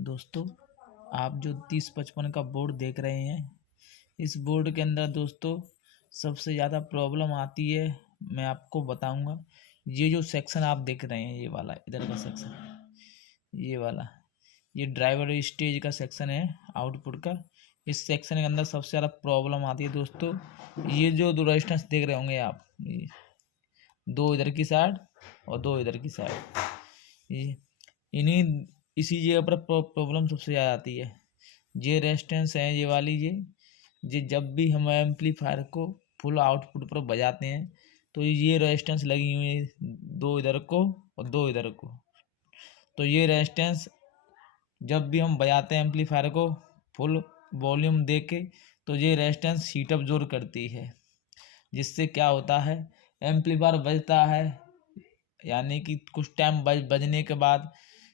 दोस्तों, आप जो 3055 का बोर्ड देख रहे हैं, इस बोर्ड के अंदर दोस्तों सबसे ज़्यादा प्रॉब्लम आती है। मैं आपको बताऊंगा। ये जो सेक्शन आप देख रहे हैं, ये वाला इधर का सेक्शन, ये वाला, ये ड्राइवर स्टेज का सेक्शन है आउटपुट का। इस सेक्शन के अंदर सबसे ज़्यादा प्रॉब्लम आती है दोस्तों। ये जो दो रेजिस्टेंस देख रहे होंगे आप, ये दो इधर की साइड और दो इधर की साइड, ये इन्हीं इसी जगह पर प्रॉब्लम सबसे ज़्यादा आती है। ये रेजिस्टेंस है, ये वाली, ये जब भी हम एम्पलीफायर को फुल आउटपुट पर बजाते हैं तो ये रेजिस्टेंस लगी हुई है, दो इधर को और दो इधर को। तो ये रेजिस्टेंस जब भी हम बजाते हैं एम्पलीफायर को फुल वॉल्यूम दे के, तो ये रेजिस्टेंस हीट अब्जॉर्ब करती है, जिससे क्या होता है, एम्पलीफायर बजता है, यानी कि कुछ टाइम बजने के बाद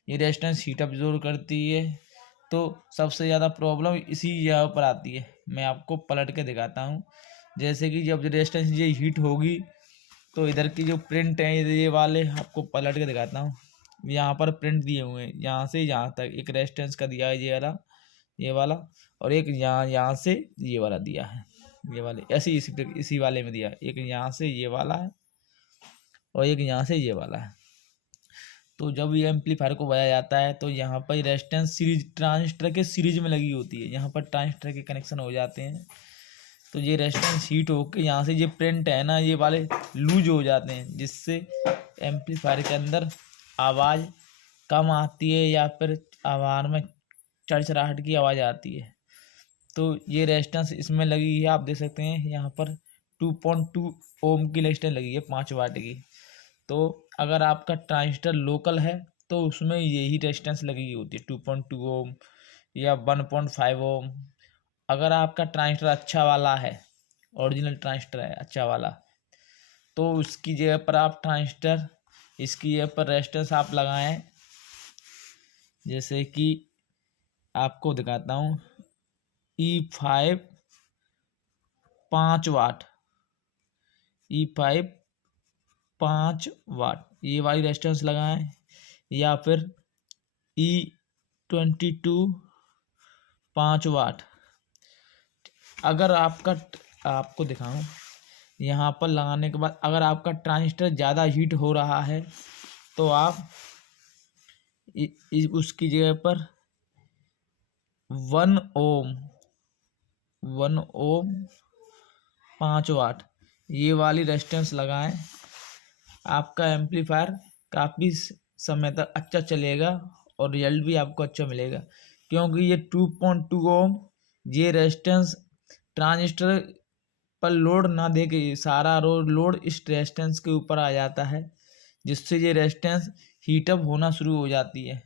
ये रेजिस्टेंस हीट अब्जॉर्ब करती है। तो सबसे ज़्यादा प्रॉब्लम इसी जगह पर आती है। मैं आपको पलट के दिखाता हूँ। जैसे कि जब रेजिस्टेंस ये हीट होगी तो इधर की जो प्रिंट है, ये वाले आपको पलट के दिखाता हूँ। यहाँ पर प्रिंट दिए हुए हैं, यहाँ से यहाँ तक एक रेजिस्टेंस का दिया है, ये वाला, और एक यहाँ से ये वाला दिया है, ये वाले ऐसे इसी वाले में दिया है। एक यहाँ से ये वाला है और एक यहाँ से ये वाला है। तो जब ये एम्पलीफायर को बजाया जाता है तो यहाँ पर रेजिस्टेंस सीरीज ट्रांजिस्टर के सीरीज में लगी होती है, यहाँ पर ट्रांजिस्टर के कनेक्शन हो जाते हैं। तो ये रेजिस्टेंस हीट होकर यहाँ से ये प्रिंट है ना, ये वाले लूज हो जाते हैं, जिससे एम्पलीफायर के अंदर आवाज़ कम आती है या फिर आवाज़ में चरचराहट की आवाज़ आती है। तो ये रेजिस्टेंस इसमें लगी है, आप देख सकते हैं यहाँ पर 2.2 ओम की रेजिस्टेंस लगी है 5 वाट की। तो अगर आपका ट्रांजिस्टर लोकल है तो उसमें यही रेजिस्टेंस लगी होती है 2.2 ओम या 1.5 ओम। अगर आपका ट्रांजिस्टर अच्छा वाला है, ओरिजिनल ट्रांजिस्टर है अच्छा वाला, तो उसकी जगह पर आप ट्रांजिस्टर, इसकी जगह पर रेजिस्टेंस आप लगाएं। जैसे कि आपको दिखाता हूँ, E5 5 वाट, E5 5 वाट ये वाली रेजिस्टेंस लगाएं, या फिर E22 5 वाट। अगर आपको दिखाऊं, यहाँ पर लगाने के बाद अगर आपका ट्रांजिस्टर ज़्यादा हीट हो रहा है तो आप उसकी जगह पर 1 ओम 5 वाट ये वाली रेजिस्टेंस लगाएं। आपका एम्पलीफायर काफ़ी समय तक अच्छा चलेगा और रिजल्ट भी आपको अच्छा मिलेगा, क्योंकि ये 2.2 ओम ये रेजिस्टेंस ट्रांजिस्टर पर लोड ना दे के सारा लोड इस रेजिस्टेंस के ऊपर आ जाता है, जिससे ये रेजिस्टेंस हीटअप होना शुरू हो जाती है।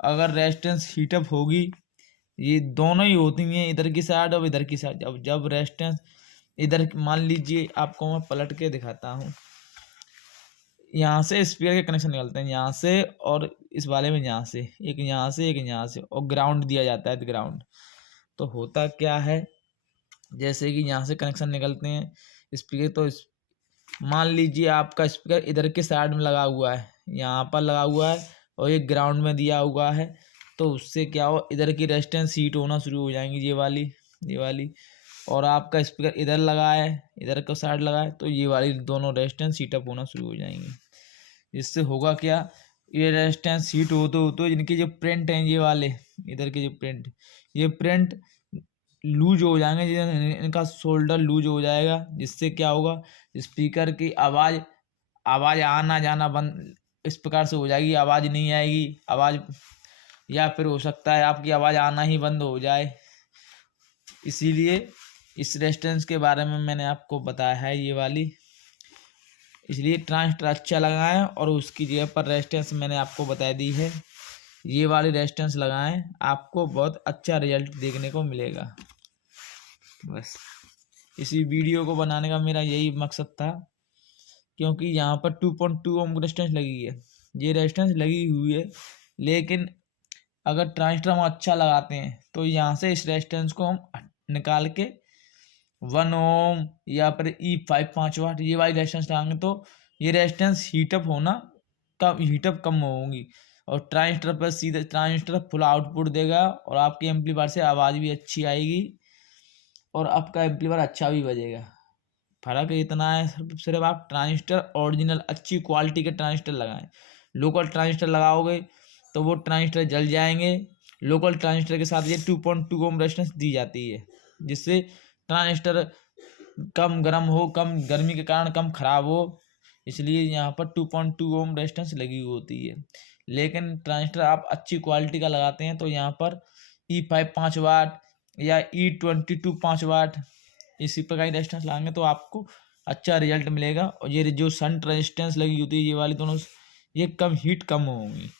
अगर रेजिस्टेंस हीटअप होगी, ये दोनों ही होती हैं, इधर की साइड और इधर की साइड। जब रेजिस्टेंस इधर, मान लीजिए आपको मैं पलट के दिखाता हूँ, यहाँ से स्पीकर के कनेक्शन निकलते हैं, यहाँ से और इस वाले में यहाँ से एक, यहाँ से एक, यहाँ से, और ग्राउंड दिया जाता है ग्राउंड। तो होता क्या है, जैसे कि यहाँ से कनेक्शन निकलते हैं स्पीकर, तो मान लीजिए आपका स्पीकर इधर के साइड में लगा हुआ है, यहाँ पर लगा हुआ है और एक ग्राउंड में दिया हुआ है। तो उससे क्या हो, इधर की रेजिस्टेंस हीट होना शुरू हो जाएंगी, ये वाली। और आपका स्पीकर इधर लगा है, इधर का साइड लगा है, तो ये वाली दोनों रेजिस्टेंस हीटअप होना शुरू हो जाएंगी। इससे होगा क्या, ये रेजिस्टेंस हीट होते इनके जो प्रिंट हैं, ये वाले इधर के जो प्रिंट, ये प्रिंट लूज हो जाएंगे, इनका शोल्डर लूज हो जाएगा, जिससे क्या होगा, स्पीकर की आवाज़ आना जाना बंद इस प्रकार से हो जाएगी, आवाज़ नहीं आएगी आवाज़, या फिर हो सकता है आपकी आवाज़ आना ही बंद हो जाए। इसीलिए इस रेजिस्टेंस के बारे में मैंने आपको बताया है, ये वाली। इसलिए ट्रांजिस्टर अच्छा लगाएं और उसकी जगह पर रेजिस्टेंस मैंने आपको बता दी है, ये वाली रेजिस्टेंस लगाएं, आपको बहुत अच्छा रिजल्ट देखने को मिलेगा। बस इसी वीडियो को बनाने का मेरा यही मकसद था, क्योंकि यहाँ पर 2.2 ओम रेजिस्टेंस लगी है, ये रेजिस्टेंस लगी हुई है, लेकिन अगर ट्रांजिस्टर हम अच्छा लगाते हैं तो यहाँ से इस रेजिस्टेंस को हम निकाल के 1 ओम या फिर E5 5 वाट ये वाली रेजिस्टेंस लगाएंगे, तो ये रेजिस्टेंस हीटअप कम होंगी और ट्रांजिस्टर पर सीधे ट्रांजिस्टर फुल आउटपुट देगा और आपके एम्पलीफायर से आवाज़ भी अच्छी आएगी और आपका एम्पलीफायर अच्छा भी बजेगा। फर्क इतना है, सिर्फ आप ट्रांजिस्टर ओरिजिनल अच्छी क्वालिटी के ट्रांजिस्टर लगाएं। लोकल ट्रांजिस्टर लगाओगे तो वो ट्रांजिस्टर जल जाएंगे। लोकल ट्रांजिस्टर के साथ ये 2.2 ओम रेजिस्टेंस दी जाती है, जिससे ट्रांजिस्टर कम गर्म हो, कम गर्मी के कारण कम खराब हो, इसलिए यहाँ पर 2.2 ओम रेजिस्टेंस लगी हुई होती है। लेकिन ट्रांजिस्टर आप अच्छी क्वालिटी का लगाते हैं तो यहाँ पर E5 5 वाट या E22 5 वाट इसी प्रकार की रेजिस्टेंस लगाएंगे तो आपको अच्छा रिजल्ट मिलेगा। और ये जो सन रेजिस्टेंस लगी होती है ये वाली दोनों, ये कम हीट कम होंगी।